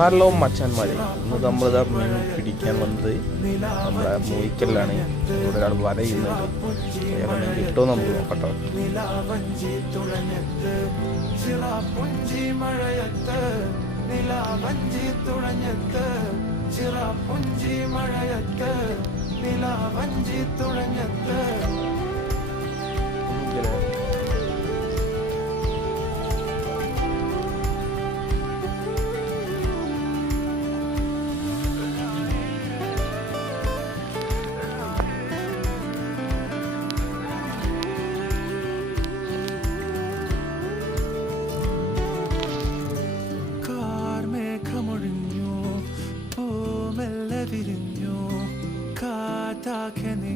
Hello മച്ചാന്മാരെ, ഇന്ന് നമ്മളിതാ മീൻ പിടിക്കാൻ വന്നത് നമ്മുടെ മൂയിക്കല്ലാണ്. ഇവിടെ ഒരാൾ വരയുന്നുണ്ട്. അയാളെ മീൻ കിട്ടുമോ നമുക്ക് നോക്കട്ടോ. വിരിഞ്ഞു കാറ്റാക്കനെ